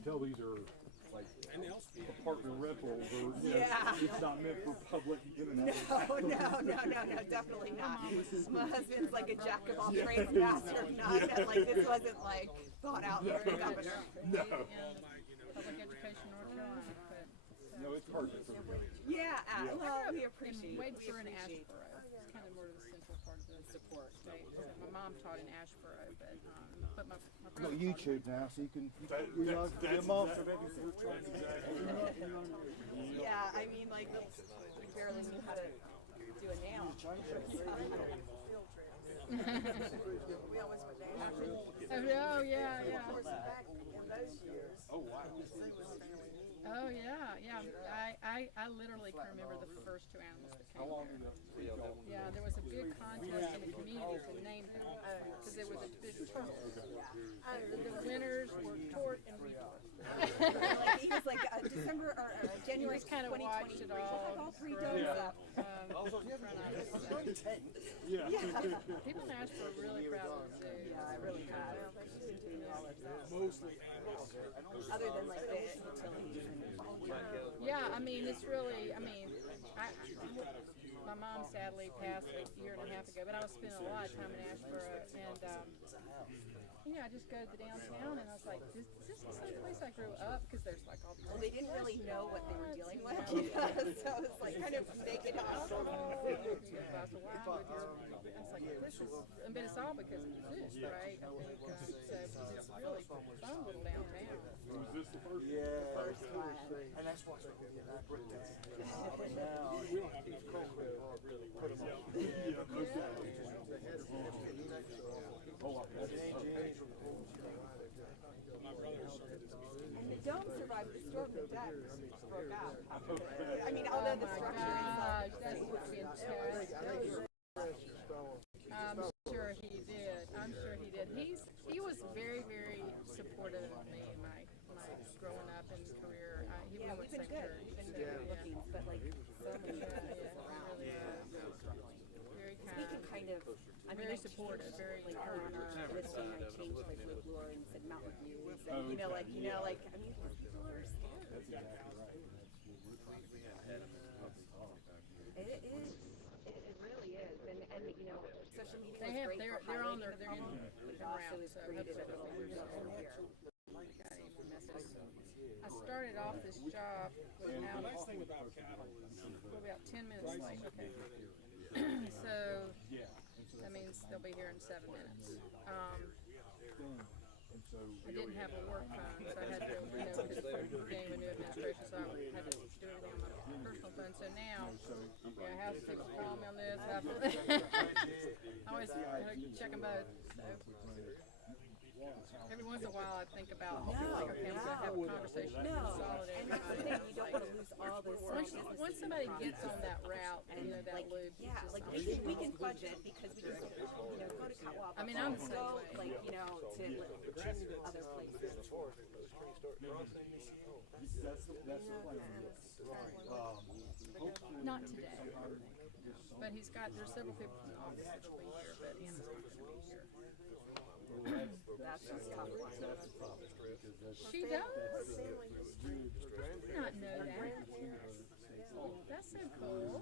can tell these are like apartment rentals, or it's not meant for public. No, definitely not. My husband's like a jack of all trades, master of none. And like this wasn't like thought out for the governor. No. Public education, North Carolina, but. No, it's perfect. Yeah, well, we appreciate it. Wadesboro and Asheboro. It's kind of more of the central part of the support state. My mom taught in Asheboro, but my Got YouTube now, so you can be a master of everything. Yeah, I mean, like, we barely knew how to do a nail. We always went down. Oh, yeah. Back in those years. Oh wow. Oh, yeah. I literally can remember the first two animals that came here. Yeah, there was a big contest in the community to name them because there was a big turtle. The winners were Tort and Retort. He was like December or January 2023. Watched it all Three dogs up. Yeah. People in Asheboro are really proud of the zoo. Yeah, I really have. Mostly other than like the utilities and Yeah, I mean, it's really, my mom sadly passed a year and a half ago, but I was spending a lot of time in Asheboro, and I just go to the downtown, and I was like, is this the same place I grew up? Because there's like all the well, they didn't really know what they were dealing with, so it was like kind of making it up. But it's all because of the zoo, right? I think so it's really fun little downtown. Was this the first? Yeah. First one. And that's what's going to be that brick down. We don't have to concrete really. Put them on. And the dome survived the storm. The deck broke out. I mean, although the structure is that's fantastic. I'm sure he did. He was very, very supportive of me in my growing up and career. He yeah, went we've been good. We've been good looking, but like so many people around really struggling. Very kind. We can kind of, I mean, very supportive, very like on our listing, I changed like Lake Lure and said Mountain Views, and I mean, people are scared. That's exactly right. It really is, and social media They is have, great they're for on their, highlighting they're in the problem, but it route, also has so created a hopefully here. I started off this job without, we're about 10 minutes late, okay. So, that means they'll be here in 7 minutes. I didn't have a work phone, so I had to, because we're getting a new administration, so I had to do everything on my personal phone. So now, I have people call me on this. I always check them both. So. Every once in a while, I think about, okay, I'm going to have a conversation and consolidate. And that's the thing, you don't want to lose all those Once somebody gets on that route, that loop, we can budget because we can, go to co-op. I mean, I'm the same way. To other places. That's the plan. Not today. But there's several people from the office that will be here, but Anna's not going to be here. That's a tough one. She does? Did not know that. That's so cool.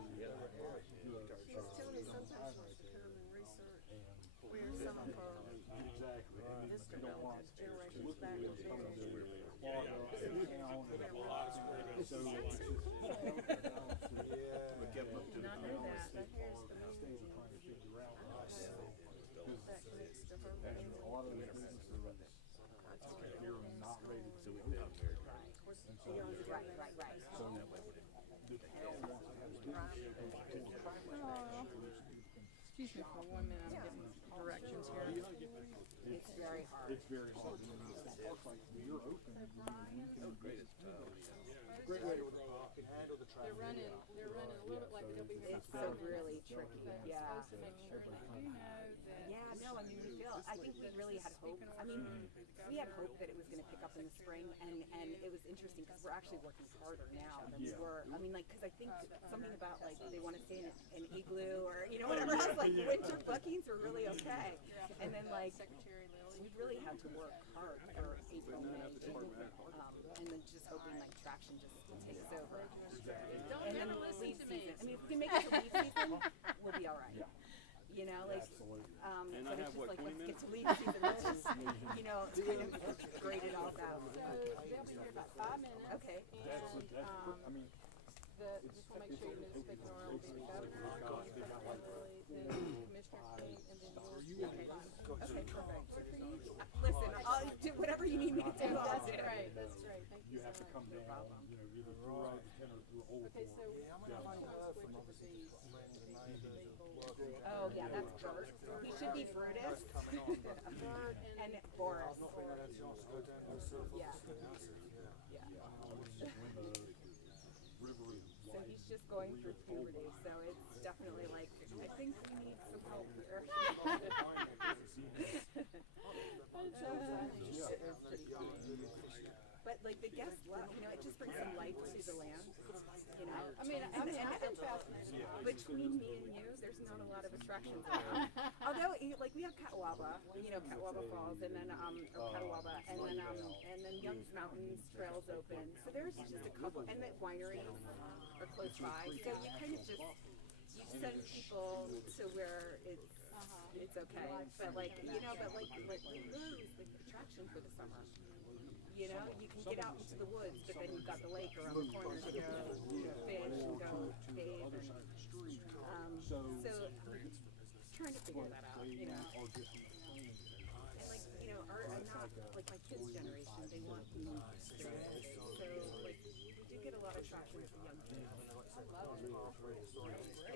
She's telling me sometimes she wants to come and research where some of her distant relatives, generations back, were buried. That's so cool. Did not know that. But here's the meaning. That connects to her. And a lot of those businesses here are not rated to be built. Right. So the town wants to have Excuse me for 1 minute, I'm getting directions here. It's very hard. It's very hard. Parks like you're open. Great way to handle the traffic. They're running a little bit like they'll be here. It's so really tricky. Yeah. Supposed to make sure that you know that. Yeah, no, I mean, I think we really had hope. I mean, we had hope that it was going to pick up in the spring, and it was interesting because we're actually working harder now than we were. I mean, because I think something about, they want to stay in an igloo or, whatever else, winter bookings were really okay. And then, like, Secretary Lily. we really had to work hard for April, May, June, and then just hoping like traction just takes over. Don't And then never listen leaf to me. season. I mean, if we can make it to leaf season, we'll be all right. You know, like, And but I it's have just what, like, 20 let's get minutes? to leaf season, let's just, you know, kind of grade it all out. So they'll be here about 5 minutes. Okay. And just want to make sure you know the speaking order will be the governor, Lily, then Commissioner King, and then yours. Okay, perfect. Listen, I'll do whatever you need me to do, I'll That's do. great. That's great. Thank you You have so to much. come down, you know, either through Route 10 or through Old Okay, so Fort. we're going to switch it to these people. Oh, yeah, that's Bert. He should be Brutus. Bert And Boris. Yeah. River is So he's just going through puberty, so it's definitely like, I think we need some help here. But like the guest love, you know, it just brings some life to the land, you know. I mean, I've been fascinated. Between me and you, there's not a lot of attractions around. Although, like, we have Catawba, you know, Catawba Falls, and then or Catawba, and then Young's Mountains trails open. So there's just a couple, and the wineries are close by. So you kind of just send people to where it's okay. But like, you know, like we lose the attraction for the summer. You know, you can get out into the woods, but then you've got the lake around the corner to go fish and go bathe. And, so trying to figure that out, you know. And like, you know, I'm not like my kids' generation. They want new experiences. So like, we do get a lot of traction with the young kids.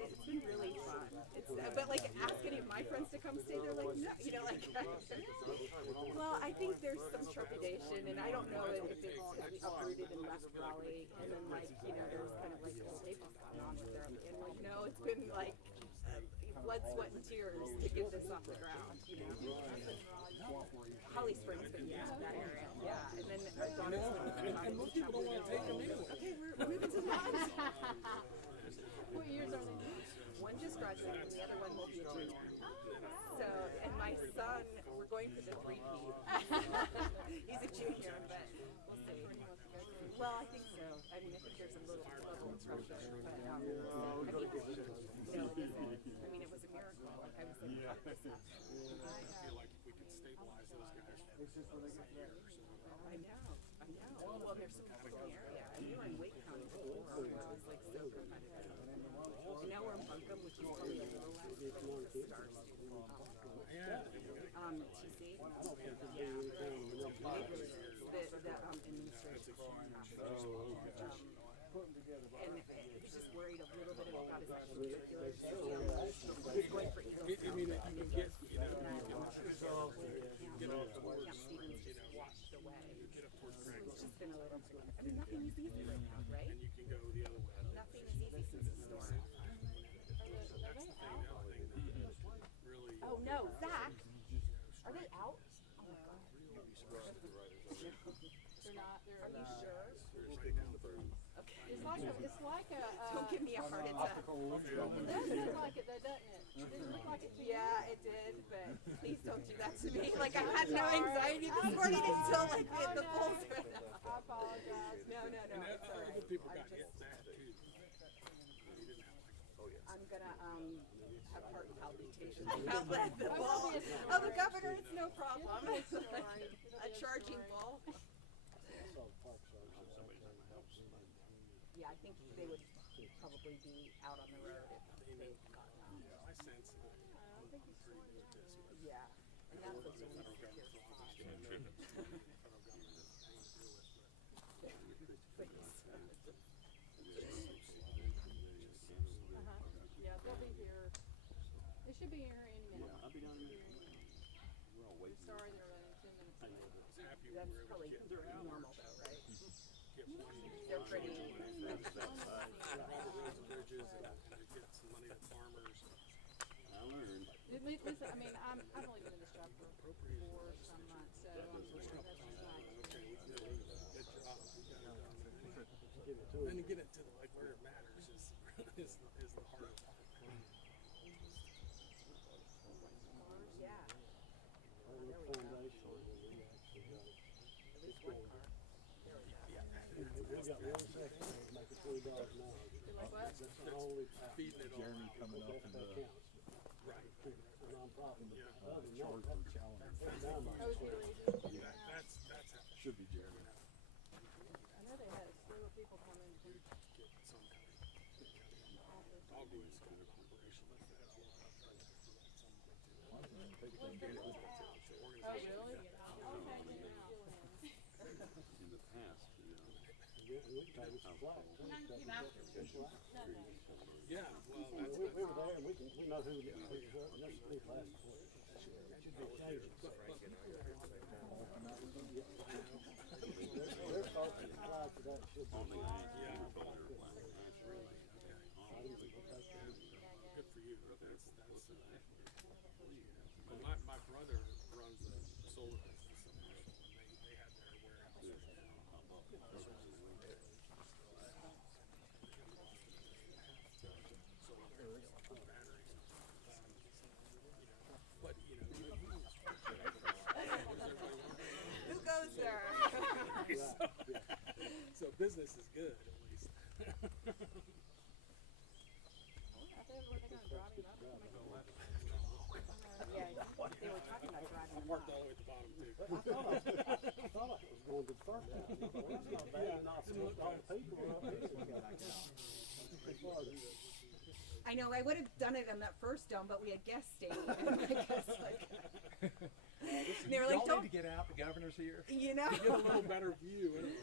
It's been really fun. But like, ask any of my friends to come stay. They're like, no, you know, like. Well, I think there's some trepidation, and I don't know if it's uprooted and left Raleigh, and then like, you know, there's kind of like Naples going on with their, and like, no, it's been like blood, sweat, and tears to get this off the ground, you know. Holly Springs, but yeah, that area, yeah, and then our daughters and most people don't want to take them anyway. Okay, we're moving to the mountains. What years are they? One just graduated, and the other one will be a junior. So, and my son, we're going for the three-peat. He's a junior, but we'll see. Well, I think so. I mean, I think there's a little level of pressure, but I mean, no, it isn't. I mean, it was a miracle. Like, I was like, Yeah. fuck this up. I feel like if we could stabilize those guys for I know. Well, there's some people in the area. And we were in Wake County before, where it was like so competitive. And now we're in Buncombe, which is probably a little less, but it's the stars. TC. Yeah. The administration. And he's just worried a little bit about his extracurriculars. He's going for Eagle Scout. I mean, if you can get, you know, Camp Stevens just washed away. So it's just been a little bit. I mean, nothing is easy right now, right? you can go the other way. Nothing is easy since the storm. Really, Oh no, Zach! Are they out? Oh my god. They're not. Are you sure? Okay. It's like a. Don't give me a heart attack. It does look like it, though, doesn't it? It doesn't look like it to you. Yeah, it did, but please don't do that to me. Like, I had no anxiety this morning until like the pulse went out. I apologize. No, it's all right. people I'm got hit just, bad too. I'm gonna have heart palpitations about the ball. Oh, the governor, it's no problem. A charging ball. Yeah, I think they would probably be out on the road if they got out. I sense that. Yeah, and that's what's really secure spot. Yeah, they'll be here. They should be here any minute. I'll be down there. We're all waiting. Sorry, they're running 10 minutes late. That's probably normal though, right? They're pretty. Bridges and get some money to farmers. I learned. At least, I mean, I've only been in this job for some months, so I'm sure that's just nice. And to get it to like where it matters is the hard part. Yeah. his work car. We got one second, making $20 an hour. Like what? That's the only Feeding it Jeremy all. coming up in the right. A nonprofit. Other than charter that, challenge. How was your region? That's how Should be Jeremy. I know they had a slew of people come in from get some kind of dog waste kind of operation like that. Oh, really? In the past, we can take some flight. Yeah, well, that's We were there, and we know who that's who last week. Should be changing. They're starting to apply to that. Should be. only good for you. That's well, my brother runs a solar business in Nashville, and they had their warehouse. But Who goes there? so business is good at least. Yeah, they were talking about driving I him parked off. all the way at the bottom too. I thought it was going to the first house. That's not bad enough. All the people are up here. I know, I would have done it on that first dome, but we had guests staying. And I guess, like, they were like, Y'all don't, need to get out. The governor's here. you know. Get a little better view anyway.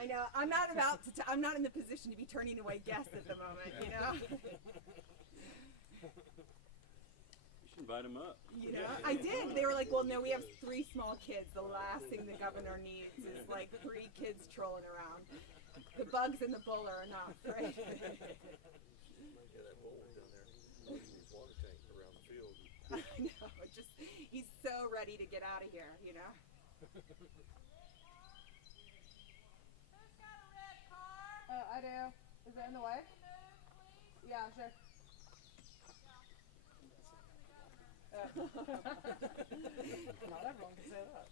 I know, I'm not about to, I'm not in the position to be turning away guests at the moment, you know. You should invite them up. You know, I did. They were like, well, no, we have 3 small kids. The last thing the governor needs is like 3 kids trolling around. The bugs and the bull are not afraid. I know, just, he's so ready to get out of here, you know. I do. Is that in the way? Yeah, sure. Not everyone can say that.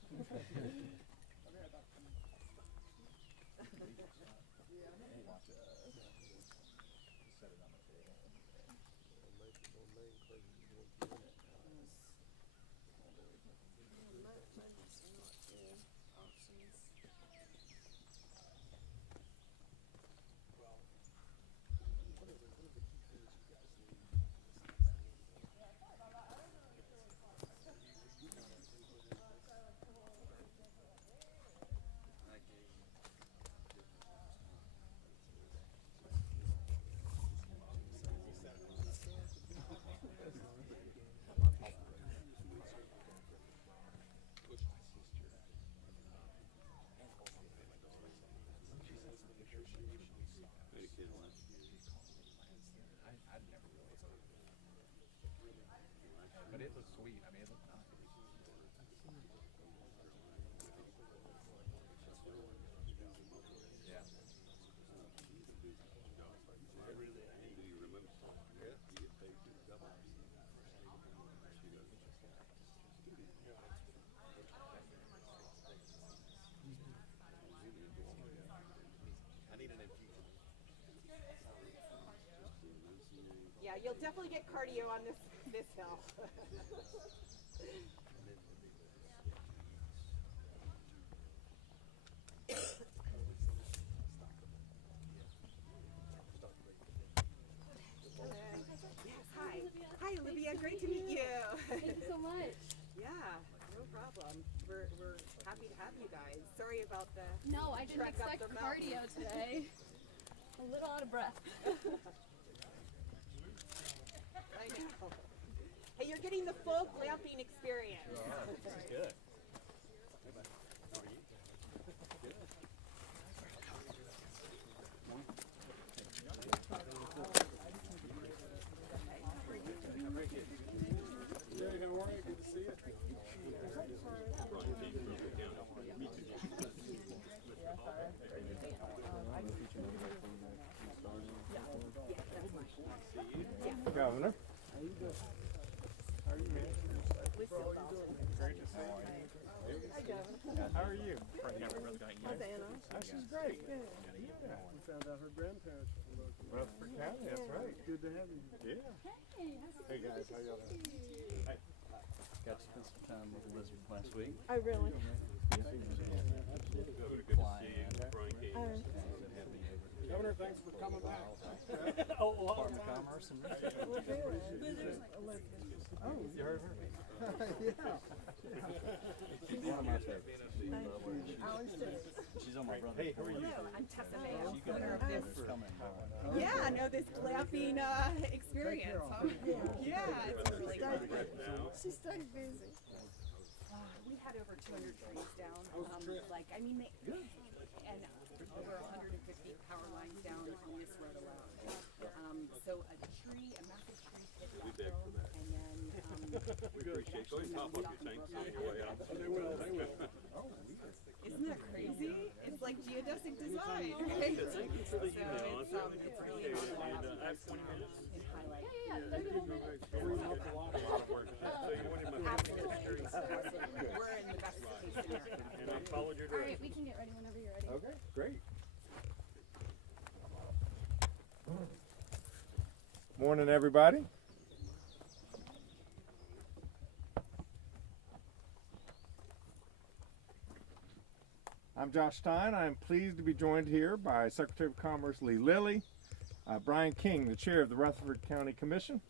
But it was sweet. I mean, it looked nice. Yeah. Yeah, you'll definitely get cardio on this hill. Yes, hi. Hi, Olivia. Great to meet you. Thank you so much. Yeah, no problem. We're happy to have you guys. Sorry about the No, I didn't trek up expect the mountain. cardio today. A little out of breath. I know. Hey, you're getting the full glamping experience. This is good. Hey, how are you? Good to see you. Governor. Listen, Great to see you. How are you? How's Anna? She's great. Good. We found out her grandparents were local. Rutherford County, that's right. Good to have you. Yeah. Hey guys, how y'all doing? Got to spend some time with Elizabeth last week. Oh, really? Governor, thanks for coming back. Department of Commerce and Well, good. Oh, you heard her? yeah. She's one of my favorites. Thank you. Ours too. She's on my brother. Hey, how are you? Hello, I'm Tessa Mayo, You got owner of her this. coming. Yeah, no, this glamping experience. Huh? Yeah, it's really fun. She stayed busy. We had over 200 trees down. Like, I mean, and over 150 power lines down on this road alone. So a massive tree hit that road, and then We appreciate it. Go ahead and top up your tanks on your way out. They will. isn't that crazy? It's like geodesic design, right? Thank you for the So email. it's really And I have 20 minutes. in highlight. We're in the best case scenario. And I followed your All directions. right, we can get ready whenever you're ready. Okay, great. Morning, everybody. I'm Josh Stein. I'm pleased to be joined here by Secretary of Commerce Lee Lilly, Brian King, the chair of the Rutherford County Commission.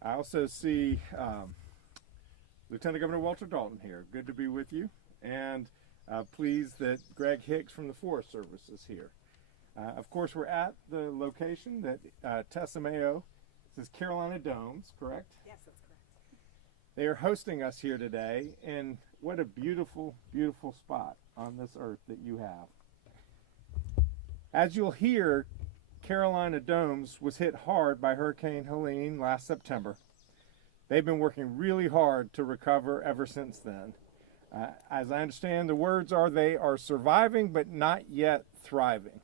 I also see Lieutenant Governor Walter Dalton here. Good to be with you. And pleased that Greg Hicks from the Forest Service is here. Of course, we're at the location that Tessa Mayo, this is Carolina Domes, correct? Yes, that's correct. They are hosting us here today, and what a beautiful, beautiful spot on this earth that you have. As you'll hear, Carolina Domes was hit hard by Hurricane Helene last September. They've been working really hard to recover ever since then. As I understand, the words are they are surviving but not yet thriving.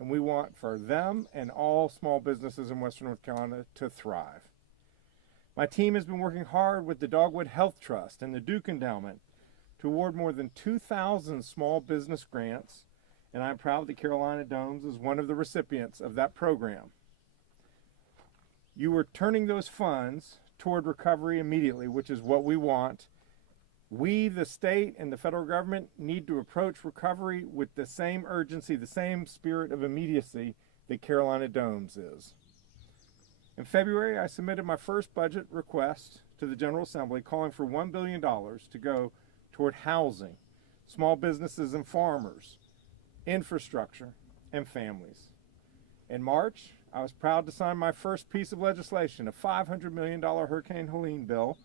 And we want for them and all small businesses in Western North Carolina to thrive. My team has been working hard with the Dogwood Health Trust and the Duke Endowment to award more than 2,000 small business grants, and I'm proud that Carolina Domes is one of the recipients of that program. You are turning those funds toward recovery immediately, which is what we want. We, the state and the federal government, need to approach recovery with the same urgency, the same spirit of immediacy that Carolina Domes is. In February, I submitted my first budget request to the General Assembly calling for $1 billion to go toward housing, small businesses and farmers, infrastructure, and families. In March, I was proud to sign my first piece of legislation, a $500 million Hurricane Helene bill,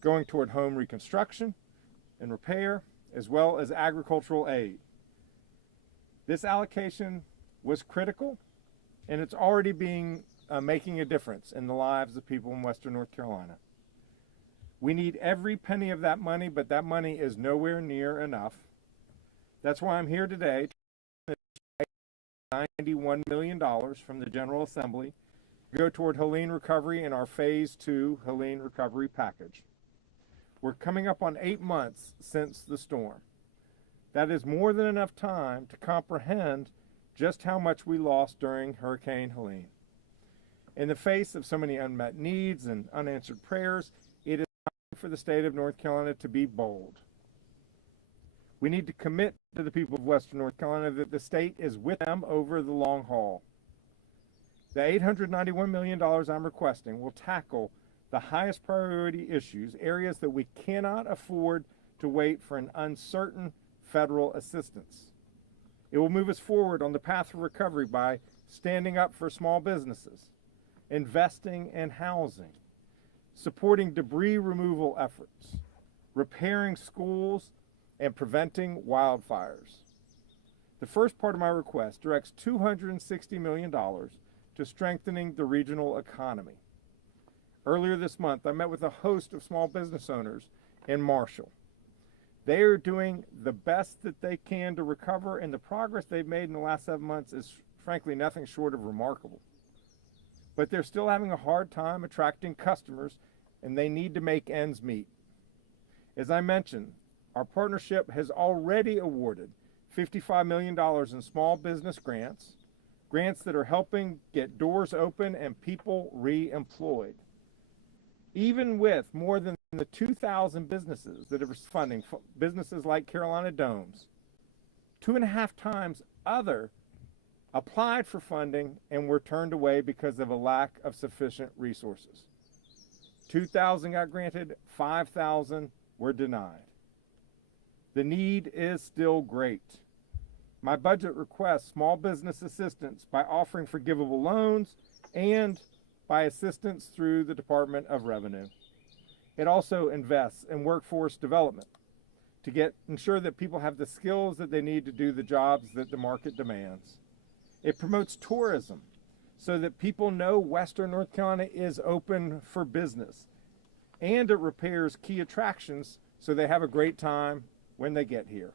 going toward home reconstruction and repair, as well as agricultural aid. This allocation was critical, and it's already making a difference in the lives of people in Western North Carolina. We need every penny of that money, but that money is nowhere near enough. That's why I'm here today to $91 million from the General Assembly to go toward Helene recovery in our Phase 2 Helene recovery package. We're coming up on 8 months since the storm. That is more than enough time to comprehend just how much we lost during Hurricane Helene. In the face of so many unmet needs and unanswered prayers, it is time for the state of North Carolina to be bold. We need to commit to the people of Western North Carolina that the state is with them over the long haul. The $891 million I'm requesting will tackle the highest priority issues, areas that we cannot afford to wait for an uncertain federal assistance. It will move us forward on the path of recovery by standing up for small businesses, investing in housing, supporting debris removal efforts, repairing schools, and preventing wildfires. The first part of my request directs $260 million to strengthening the regional economy. Earlier this month, I met with a host of small business owners in Marshall. They are doing the best that they can to recover, and the progress they've made in the last 7 months is frankly nothing short of remarkable. But they're still having a hard time attracting customers, and they need to make ends meet. As I mentioned, our partnership has already awarded $55 million in small business grants, grants that are helping get doors open and people re-employed. Even with more than the 2,000 businesses that are funding, businesses like Carolina Domes, 2.5 times other applied for funding and were turned away because of a lack of sufficient resources. 2,000 got granted, 5,000 were denied. The need is still great. My budget requests small business assistance by offering forgivable loans and by assistance through the Department of Revenue. It also invests in workforce development to ensure that people have the skills that they need to do the jobs that the market demands. It promotes tourism so that people know Western North Carolina is open for business. And it repairs key attractions so they have a great time when they get here.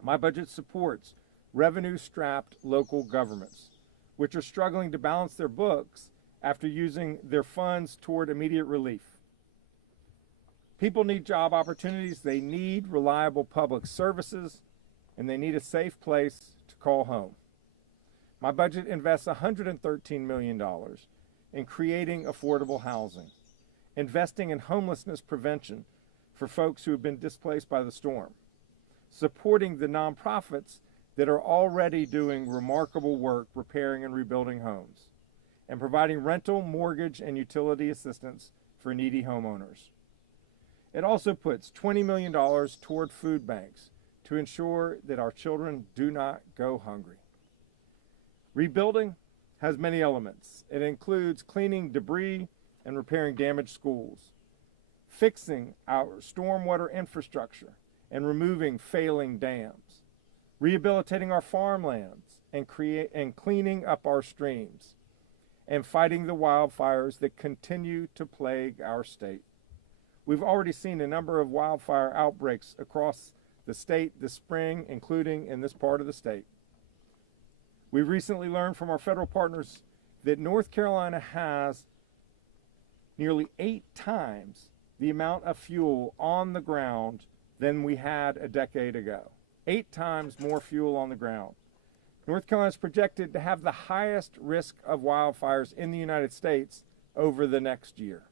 My budget supports revenue-strapped local governments, which are struggling to balance their books after using their funds toward immediate relief. People need job opportunities, they need reliable public services, and they need a safe place to call home. My budget invests $113 million in creating affordable housing, investing in homelessness prevention for folks who have been displaced by the storm, supporting the nonprofits that are already doing remarkable work repairing and rebuilding homes, and providing rental, mortgage, and utility assistance for needy homeowners. It also puts $20 million toward food banks to ensure that our children do not go hungry. Rebuilding has many elements. It includes cleaning debris and repairing damaged schools, fixing our stormwater infrastructure and removing failing dams, rehabilitating our farmlands and cleaning up our streams, and fighting the wildfires that continue to plague our state. We've already seen a number of wildfire outbreaks across the state this spring, including in this part of the state. We recently learned from our federal partners that North Carolina has nearly 8 times the amount of fuel on the ground than we had a decade ago. 8 times more fuel on the ground. North Carolina is projected to have the highest risk of wildfires in the United States over the next year.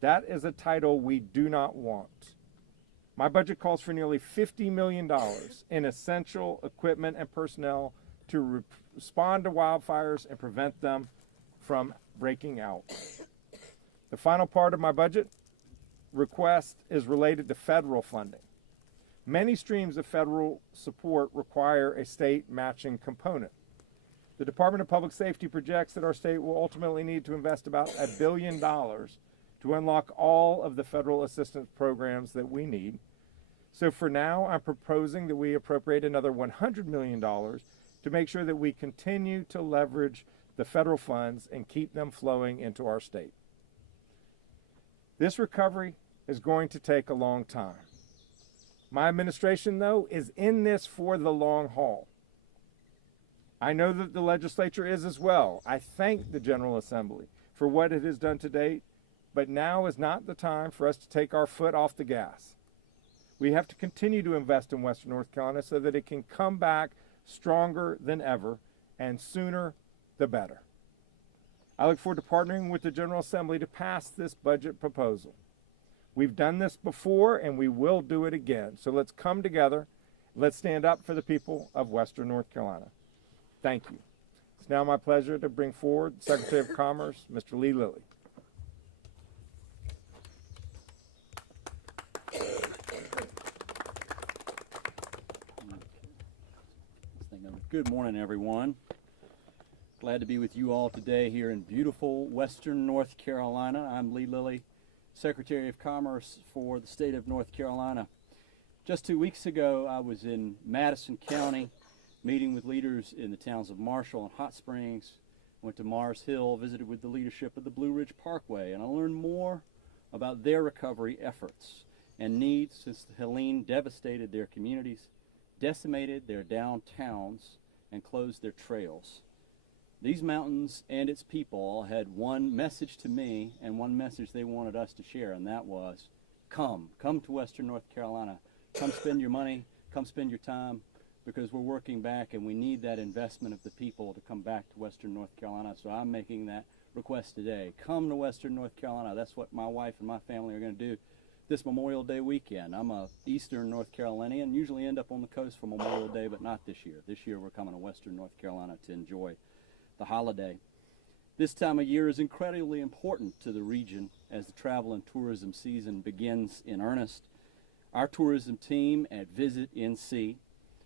That is a title we do not want. My budget calls for nearly $50 million in essential equipment and personnel to respond to wildfires and prevent them from breaking out. The final part of my budget request is related to federal funding. Many streams of federal support require a state matching component. The Department of Public Safety projects that our state will ultimately need to invest about $1 billion to unlock all of the federal assistance programs that we need. So for now, I'm proposing that we appropriate another $100 million to make sure that we continue to leverage the federal funds and keep them flowing into our state. This recovery is going to take a long time. My administration, though, is in this for the long haul. I know that the legislature is as well. I thank the General Assembly for what it has done to date, but now is not the time for us to take our foot off the gas. We have to continue to invest in Western North Carolina so that it can come back stronger than ever, and sooner the better. I look forward to partnering with the General Assembly to pass this budget proposal. We've done this before and we will do it again. So let's come together. Let's stand up for the people of Western North Carolina. Thank you. It's now my pleasure to bring forward Secretary of Commerce, Mr. Lee Lilly. Good morning, everyone. Glad to be with you all today here in beautiful Western North Carolina. I'm Lee Lilly, Secretary of Commerce for the state of North Carolina. Just 2 weeks ago, I was in Madison County meeting with leaders in the towns of Marshall and Hot Springs. Went to Mars Hill, visited with the leadership of the Blue Ridge Parkway, and I learned more about their recovery efforts and needs since Helene devastated their communities, decimated their downtowns, and closed their trails. These mountains and its people all had one message to me and one message they wanted us to share, and that was, come to Western North Carolina. Come spend your money, come spend your time, because we're working back and we need that investment of the people to come back to Western North Carolina. So I'm making that request today. Come to Western North Carolina. That's what my wife and my family are going to do this Memorial Day weekend. I'm a Eastern North Carolinian, usually end up on the coast for Memorial Day, but not this year. This year we're coming to Western North Carolina to enjoy the holiday. This time of year is incredibly important to the region as the travel and tourism season begins in earnest. Our tourism team at Visit NC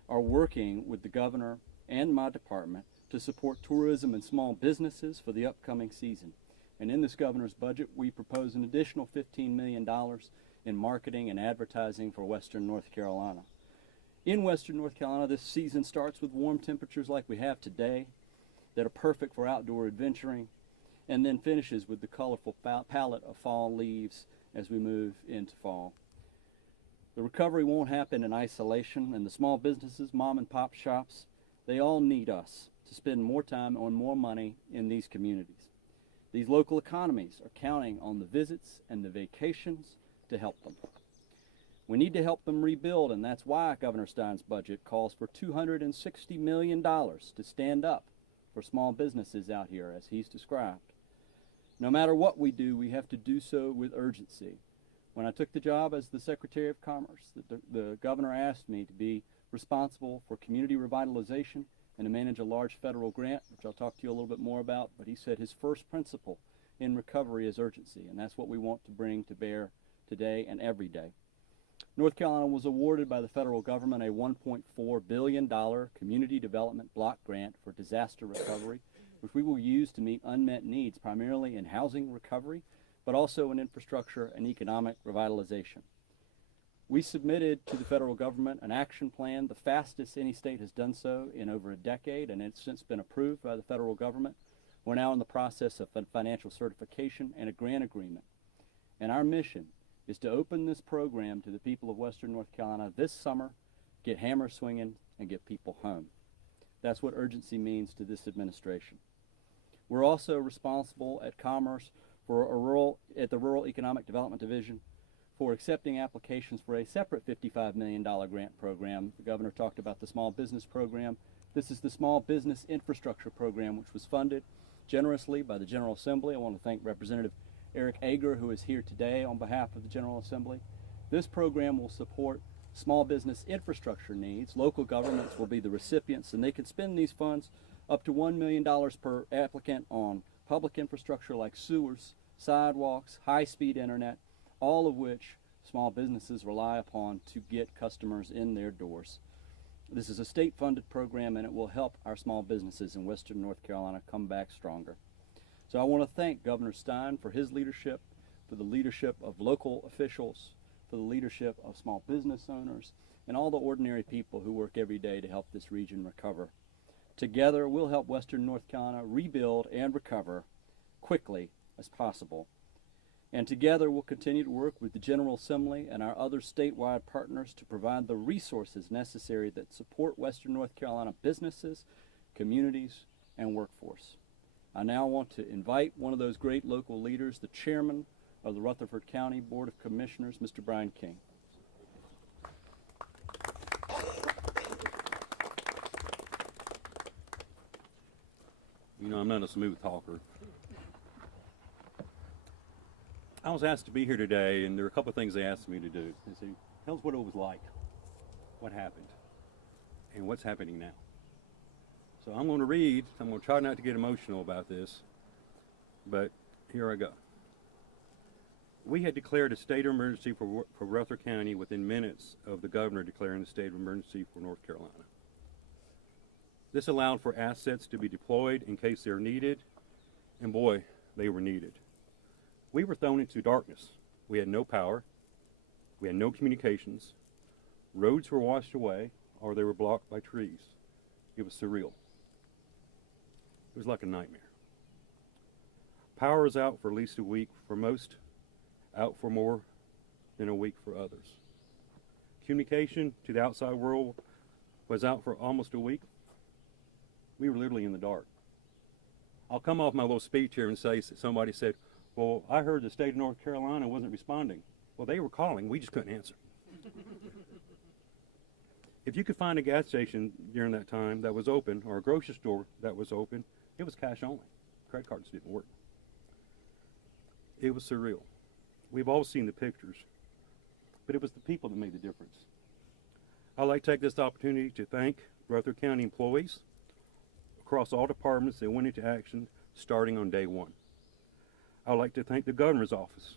are working with the governor and my department to support tourism and small businesses for the upcoming season. And in this governor's budget, we propose an additional $15 million in marketing and advertising for Western North Carolina. In Western North Carolina, this season starts with warm temperatures like we have today that are perfect for outdoor adventuring, and then finishes with the colorful palette of fall leaves as we move into fall. The recovery won't happen in isolation, and the small businesses, mom and pop shops, they all need us to spend more time and more money in these communities. These local economies are counting on the visits and the vacations to help them. We need to help them rebuild, and that's why Governor Stein's budget calls for $260 million to stand up for small businesses out here, as he's described. No matter what we do, we have to do so with urgency. When I took the job as the Secretary of Commerce, the governor asked me to be responsible for community revitalization and to manage a large federal grant, which I'll talk to you a little bit more about, but he said his first principle in recovery is urgency, and that's what we want to bring to bear today and every day. North Carolina was awarded by the federal government a $1.4 billion community development block grant for disaster recovery, which we will use to meet unmet needs, primarily in housing recovery, but also in infrastructure and economic revitalization. We submitted to the federal government an action plan, the fastest any state has done so in over a decade, and it's since been approved by the federal government. We're now in the process of financial certification and a grant agreement. And our mission is to open this program to the people of Western North Carolina this summer, get hammers swinging, and get people home. That's what urgency means to this administration. We're also responsible at Commerce for the Rural Economic Development Division for accepting applications for a separate $55 million grant program. The governor talked about the small business program. This is the small business infrastructure program, which was funded generously by the General Assembly. I want to thank Representative Eric Ager, who is here today on behalf of the General Assembly. This program will support small business infrastructure needs. Local governments will be the recipients, and they can spend these funds up to $1 million per applicant on public infrastructure like sewers, sidewalks, high-speed internet, all of which small businesses rely upon to get customers in their doors. This is a state-funded program, and it will help our small businesses in Western North Carolina come back stronger. So I want to thank Governor Stein for his leadership, for the leadership of local officials, for the leadership of small business owners, and all the ordinary people who work every day to help this region recover. Together, we'll help Western North Carolina rebuild and recover quickly as possible. And together, we'll continue to work with the General Assembly and our other statewide partners to provide the resources necessary that support Western North Carolina businesses, communities, and workforce. I now want to invite one of those great local leaders, the chairman of the Rutherford County Board of Commissioners, Mr. Brian King. You know, I'm not a smooth talker. I was asked to be here today, and there are a couple of things they asked me to do. They said, tell us what it was like, what happened, and what's happening now. So I'm going to try not to get emotional about this, but here I go. We had declared a state of emergency for Rutherford County within minutes of the governor declaring the state of emergency for North Carolina. This allowed for assets to be deployed in case they're needed, and boy, they were needed. We were thrown into darkness. We had no power. We had no communications. Roads were washed away, or they were blocked by trees. It was surreal. It was like a nightmare. Power was out for at least a week for most, out for more than a week for others. Communication to the outside world was out for almost a week. We were literally in the dark. I'll come off my little speech here and say somebody said, well, I heard the state of North Carolina wasn't responding. Well, they were calling, we just couldn't answer. If you could find a gas station during that time that was open, or a grocery store that was open, it was cash only. Credit cards didn't work. It was surreal. We've all seen the pictures, but it was the people that made the difference. I'd like to take this opportunity to thank Rutherford County employees across all departments that went into action starting on day one. I'd like to thank the governor's office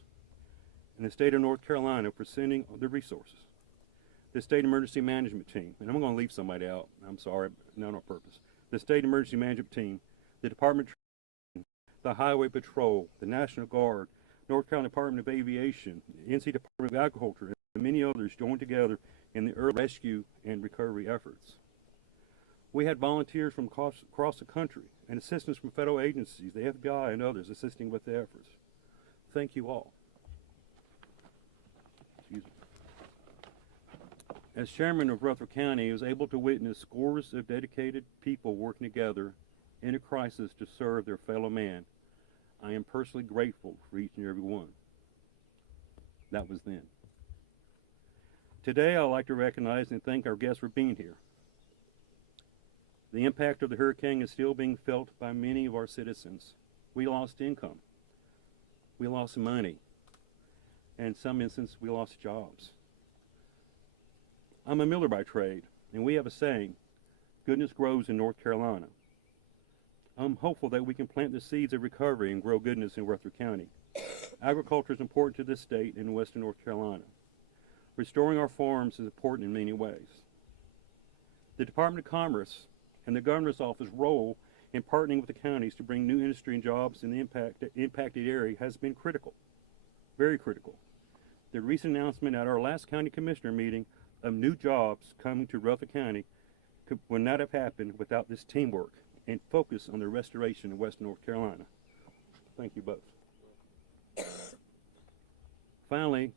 and the state of North Carolina for sending the resources. The state emergency management team, and I'm going to leave somebody out, I'm sorry, not on purpose. The state emergency management team, the Department of Transportation, the Highway Patrol, the National Guard, North Carolina Department of Aviation, the NC Department of Agriculture, and many others joined together in the early rescue and recovery efforts. We had volunteers from across the country and assistance from federal agencies, the FBI and others assisting with the efforts. Thank you all. Excuse me. As chairman of Rutherford County, I was able to witness scores of dedicated people working together in a crisis to serve their fellow man. I am personally grateful for each and every one. That was then. Today, I'd like to recognize and thank our guests for being here. The impact of the hurricane is still being felt by many of our citizens. We lost income. We lost money. And in some instances, we lost jobs. I'm a miller by trade, and we have a saying, goodness grows in North Carolina. I'm hopeful that we can plant the seeds of recovery and grow goodness in Rutherford County. Agriculture is important to this state and western North Carolina. Restoring our farms is important in many ways. The Department of Commerce and the Governor's Office role in partnering with the counties to bring new industry and jobs in the impacted area has been critical, very critical. The recent announcement at our last county commissioner meeting of new jobs coming to Rutherford County would not have happened without this teamwork and focus on the restoration of Western North Carolina. Thank you both. Finally,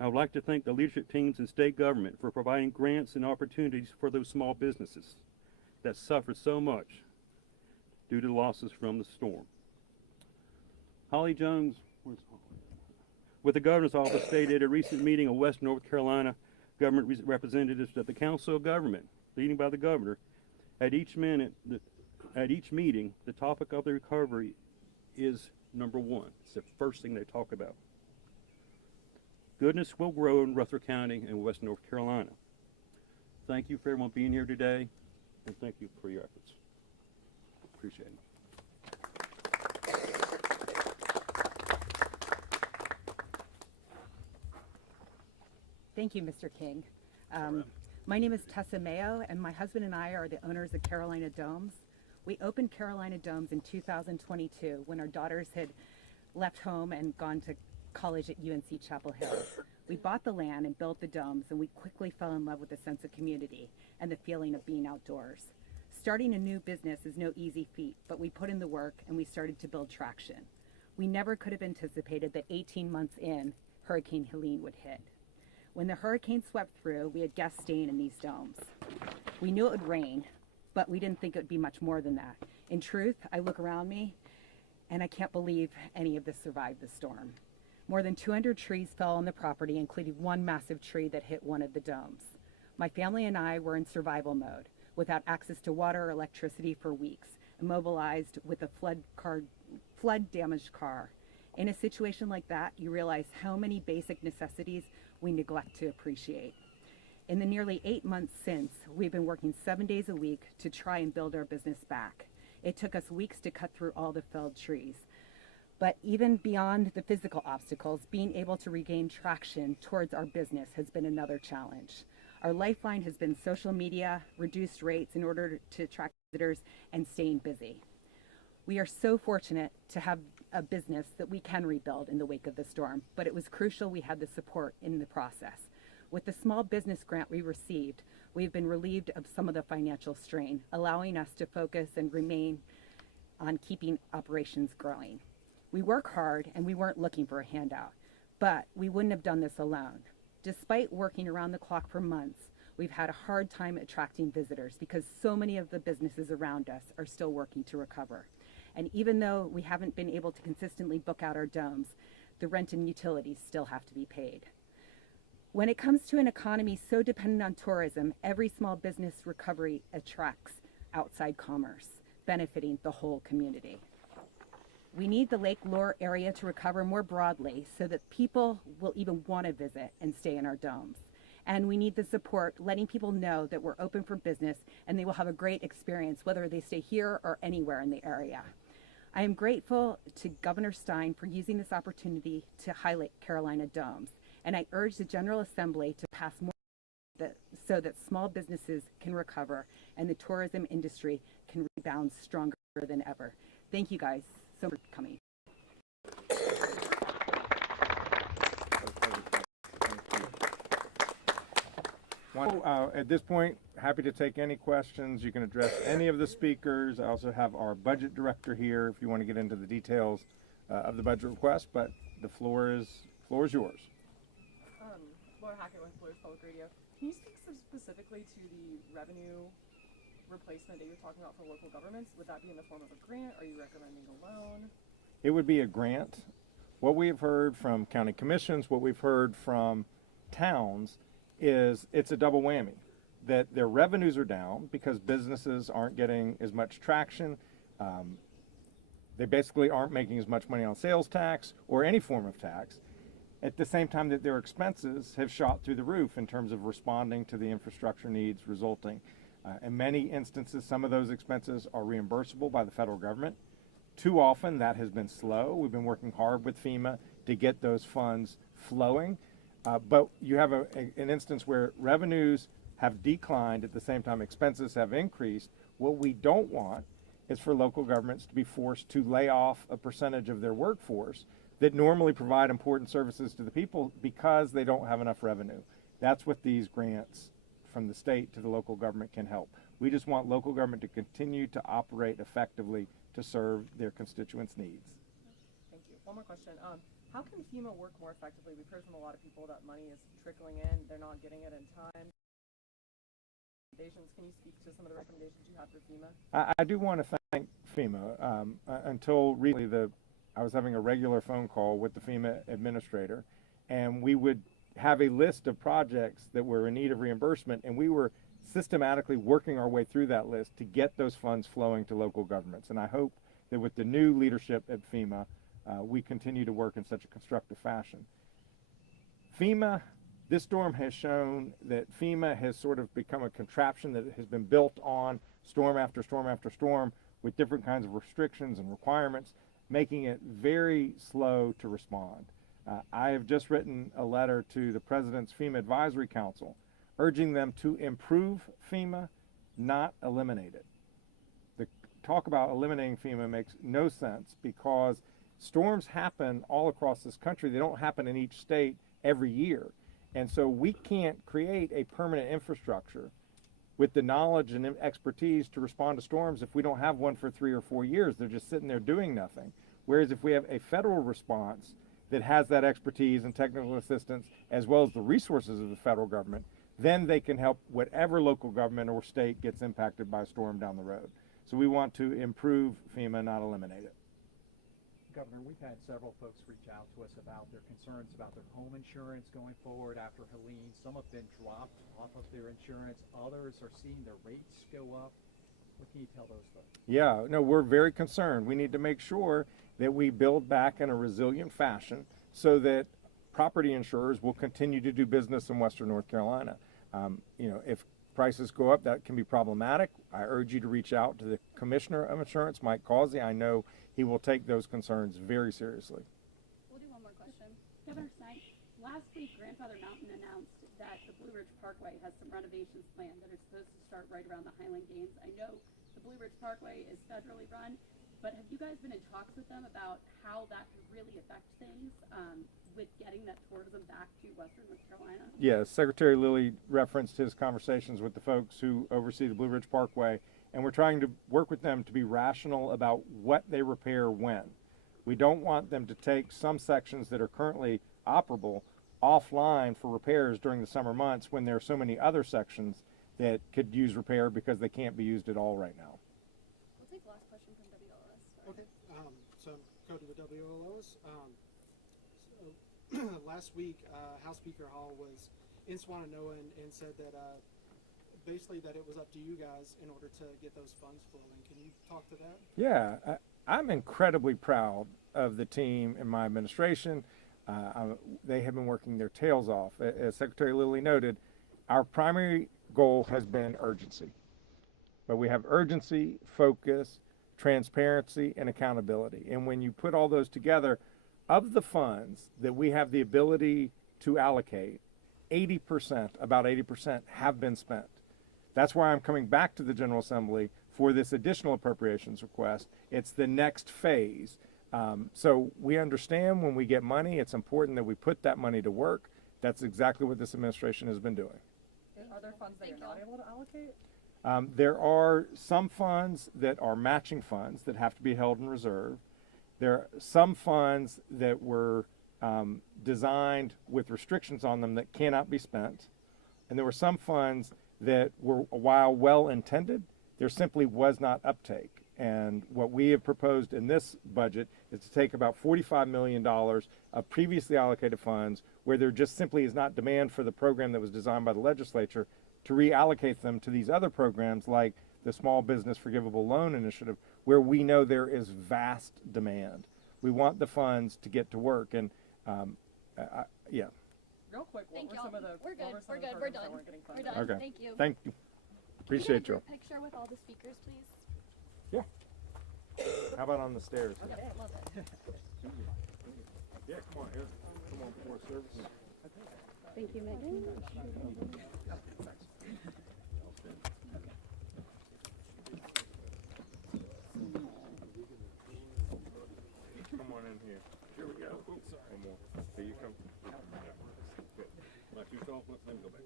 I would like to thank the leadership teams in state government for providing grants and opportunities for those small businesses that suffered so much due to losses from the storm. Holly Jones, with the Governor's Office, stated at a recent meeting of Western North Carolina government representatives that the Council of Government, leading by the Governor, at each meeting, the topic of the recovery is number one. It's the first thing they talk about. Goodness will grow in Rutherford County and Western North Carolina. Thank you for everyone being here today, and thank you for your efforts. Appreciate it. Thank you, Mr. King. My name is Tessa Mayo, and my husband and I are the owners of Carolina Domes. We opened Carolina Domes in 2022 when our daughters had left home and gone to college at UNC Chapel Hill. We bought the land and built the domes, and we quickly fell in love with the sense of community and the feeling of being outdoors. Starting a new business is no easy feat, but we put in the work and we started to build traction. We never could have anticipated that 18 months in, Hurricane Helene would hit. When the hurricane swept through, we had guests staying in these domes. We knew it would rain, but we didn't think it would be much more than that. In truth, I look around me and I can't believe any of this survived the storm. More than 200 trees fell on the property, including one massive tree that hit one of the domes. My family and I were in survival mode, without access to water or electricity for weeks, immobilized with a flood-damaged car. In a situation like that, you realize how many basic necessities we neglect to appreciate. In the nearly 8 months since, we've been working 7 days a week to try and build our business back. It took us weeks to cut through all the felled trees. But even beyond the physical obstacles, being able to regain traction towards our business has been another challenge. Our lifeline has been social media, reduced rates in order to attract visitors, and staying busy. We are so fortunate to have a business that we can rebuild in the wake of the storm, but it was crucial we had the support in the process. With the small business grant we received, we've been relieved of some of the financial strain, allowing us to focus and remain on keeping operations growing. We work hard and we weren't looking for a handout, but we wouldn't have done this alone. Despite working around the clock for months, we've had a hard time attracting visitors because so many of the businesses around us are still working to recover. And even though we haven't been able to consistently book out our domes, the rent and utilities still have to be paid. When it comes to an economy so dependent on tourism, every small business recovery attracts outside commerce, benefiting the whole community. We need the Lake Lure area to recover more broadly so that people will even want to visit and stay in our domes. And we need the support, letting people know that we're open for business and they will have a great experience, whether they stay here or anywhere in the area. I am grateful to Governor Stein for using this opportunity to highlight Carolina domes. And I urge the General Assembly to pass more so that small businesses can recover and the tourism industry can rebound stronger than ever. Thank you guys so much for coming. At this point, happy to take any questions. You can address any of the speakers. I also have our budget director here if you want to get into the details of the budget request, but the floor is yours. Laura Hackett with Blues Public Radio. Can you speak specifically to the revenue replacement that you're talking about for local governments? Would that be in the form of a grant? Are you recommending a loan? It would be a grant. What we have heard from county commissions, what we've heard from towns is it's a double whammy, that their revenues are down because businesses aren't getting as much traction. They basically aren't making as much money on sales tax or any form of tax. At the same time that their expenses have shot through the roof in terms of responding to the infrastructure needs resulting. In many instances, some of those expenses are reimbursable by the federal government. Too often that has been slow. We've been working hard with FEMA to get those funds flowing. But you have an instance where revenues have declined at the same time expenses have increased. What we don't want is for local governments to be forced to lay off a percentage of their workforce that normally provide important services to the people because they don't have enough revenue. That's what these grants from the state to the local government can help. We just want local government to continue to operate effectively to serve their constituents' needs. Thank you. One more question. How can FEMA work more effectively? We've heard from a lot of people that money is trickling in, they're not getting it in time. Can you speak to some of the recommendations you have for FEMA? I do want to thank FEMA. Until recently, I was having a regular phone call with the FEMA administrator, and we would have a list of projects that were in need of reimbursement, and we were systematically working our way through that list to get those funds flowing to local governments. And I hope that with the new leadership at FEMA, we continue to work in such a constructive fashion. This storm has shown that FEMA has sort of become a contraption that has been built on storm after storm after storm with different kinds of restrictions and requirements, making it very slow to respond. I have just written a letter to the President's FEMA Advisory Council urging them to improve FEMA, not eliminate it. The talk about eliminating FEMA makes no sense because storms happen all across this country. They don't happen in each state every year. And so we can't create a permanent infrastructure with the knowledge and expertise to respond to storms if we don't have one for 3 or 4 years. They're just sitting there doing nothing. Whereas if we have a federal response that has that expertise and technical assistance as well as the resources of the federal government, then they can help whatever local government or state gets impacted by a storm down the road. So we want to improve FEMA, not eliminate it. Governor, we've had several folks reach out to us about their concerns about their home insurance going forward after Helene. Some have been dropped off of their insurance. Others are seeing their rates go up. What can you tell those folks? Yeah, no, we're very concerned. We need to make sure that we build back in a resilient fashion so that property insurers will continue to do business in Western North Carolina. If prices go up, that can be problematic. I urge you to reach out to the Commissioner of Insurance, Mike Causey. I know he will take those concerns very seriously. We'll do one more question. Governor Stein, last week Grandfather Mountain announced that the Blue Ridge Parkway has some renovations planned that are supposed to start right around the Highland Games. I know the Blue Ridge Parkway is federally run, but have you guys been in talks with them about how that could really affect things with getting that tourism back to Western North Carolina? Yes, Secretary Lilly referenced his conversations with the folks who oversee the Blue Ridge Parkway, and we're trying to work with them to be rational about what they repair when. We don't want them to take some sections that are currently operable offline for repairs during the summer months when there are so many other sections that could use repair because they can't be used at all right now. We'll take the last question from WLS. Okay, so go to the WLS. Last week, House Speaker Hall was in Swannanoa and said that basically that it was up to you guys in order to get those funds flowing. Can you talk to that? Yeah, I'm incredibly proud of the team in my administration. They have been working their tails off. As Secretary Lilly noted, our primary goal has been urgency. But we have urgency, focus, transparency, and accountability. And when you put all those together, of the funds that we have the ability to allocate, 80%, about 80%, have been spent. That's why I'm coming back to the General Assembly for this additional appropriations request. It's the next phase. So we understand when we get money, it's important that we put that money to work. That's exactly what this administration has been doing. Are there funds that you're not able to allocate? There are some funds that are matching funds that have to be held in reserve. There are some funds that were designed with restrictions on them that cannot be spent. And there were some funds that were, while well intended, there simply was not uptake. And what we have proposed in this budget is to take about $45 million of previously allocated funds where there just simply is not demand for the program that was designed by the legislature, to reallocate them to these other programs like the Small Business Forgivable Loan Initiative, where we know there is vast demand. We want the funds to get to work, and yeah. Real quick, what Thank were y'all. some of the We're good. what were some We're of the good. We're programs that done. weren't getting We're funded? done. Okay. Thank you. Thank you. Can Appreciate we you. have a picture with all the speakers, please? Yeah. How about on the stairs? Okay, love it. Yeah, come on, here. Come on, before service. Thank you, Megan. Come on in here. Here we go. One more. Here you come. Good. Like you talk, let them go back.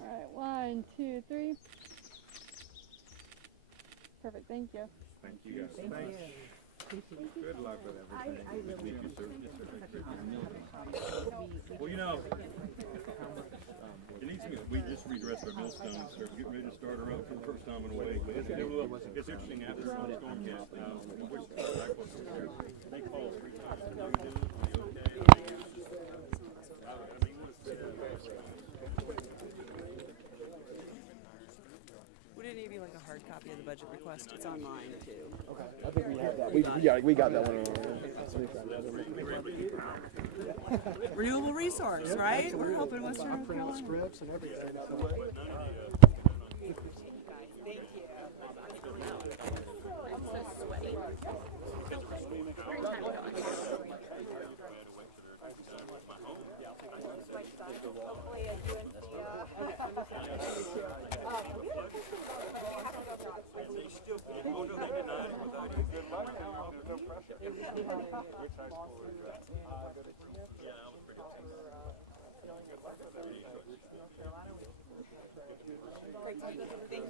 All right, 1, 2, 3. Perfect, thank you. Thank you guys. Thanks. Good luck with everything. Well, you know, we just redressed our millstones, so we're getting ready to start her up for the first time in a way. It's interesting after the storm hit, they called 3 times. How we doing? Are you okay? We didn't give you like a hard copy of the budget request. It's online too. Okay, I think we have that. We got that one. Renewable resource, right? We're helping Western North Carolina. Scripts and everything. I'm so sweaty. Where's time going?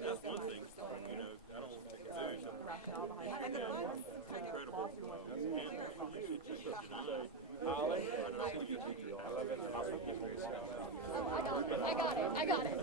That's one thing, you know, I don't think it's very I got it.